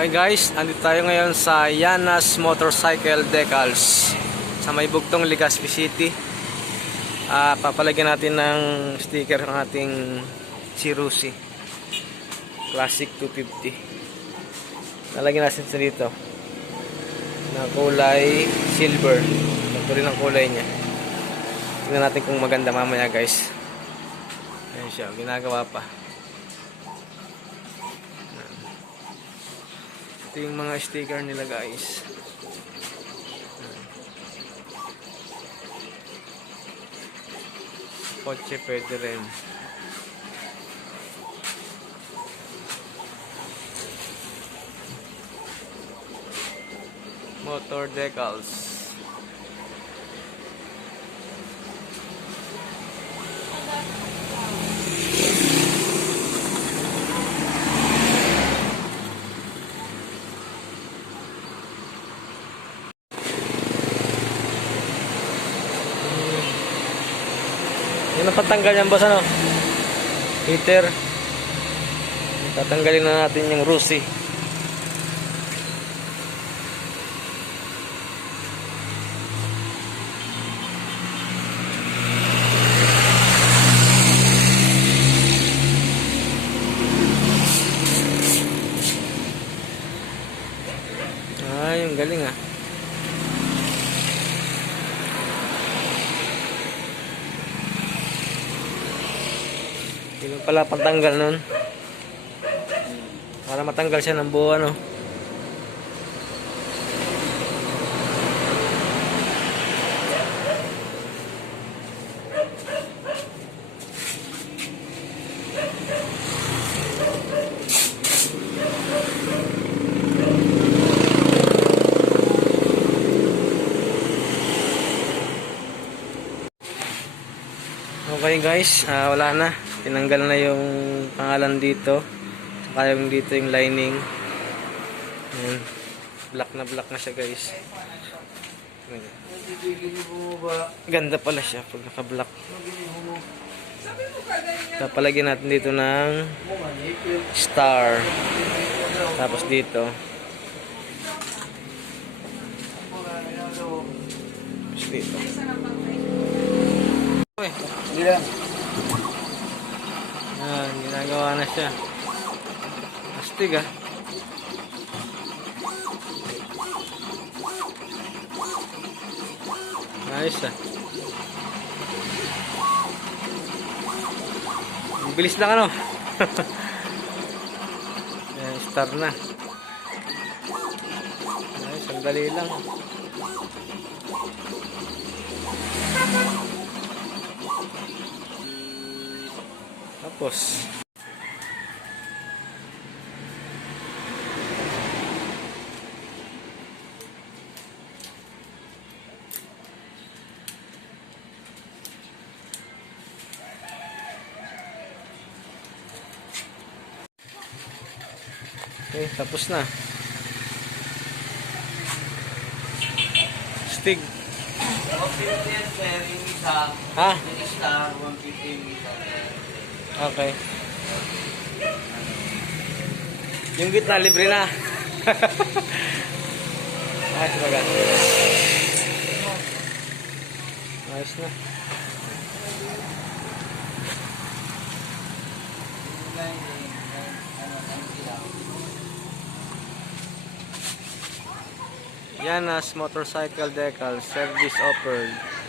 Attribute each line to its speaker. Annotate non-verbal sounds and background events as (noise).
Speaker 1: Okay guys, andito tayo ngayon sa Yanas Motorcycle Decals sa may bugtong Legazpi City. Ah, papalagyan natin ng sticker ng ating Cirusi Classic 250. Nalagyan natin sa dito na kulay silver. Ito rin ang kulay niya. Tingnan natin kung maganda mamaya guys. Ayan siya, ginagawa pa. Ito yung mga sticker nila guys. Kotse pwede rin. Motor decals. Yan ang patanggal yan boss ano? Heater. Tatanggalin na natin yung rusi. Ah, yung galing ah. Mo pala pantanggal nun. Para matanggal siya ng buo ano. Okay guys, ah, wala na. Tinanggal na yung pangalan dito. Saka yung dito yung lining. Ayan. Black na black na siya guys. Ayan. Ganda pala siya pag naka-black. Papalagyan natin dito ng star. Tapos dito. Tapos dito. Uy. Ginagawa na siya. Astig ah. Ayos ah. Ang bilis lang ano. (laughs) Yan, star na. Ayos, sandali lang. Tapos, Okay, tapos na. Stig.
Speaker 2: 150 yan, sir. Yung isa.
Speaker 1: Ha?
Speaker 2: Yung star, 150 yung isa.
Speaker 1: Okay. Yung gitna, libre na. (laughs) Ayos maganda. Ayos na. Yanas Motorcycle Decal Service Offered.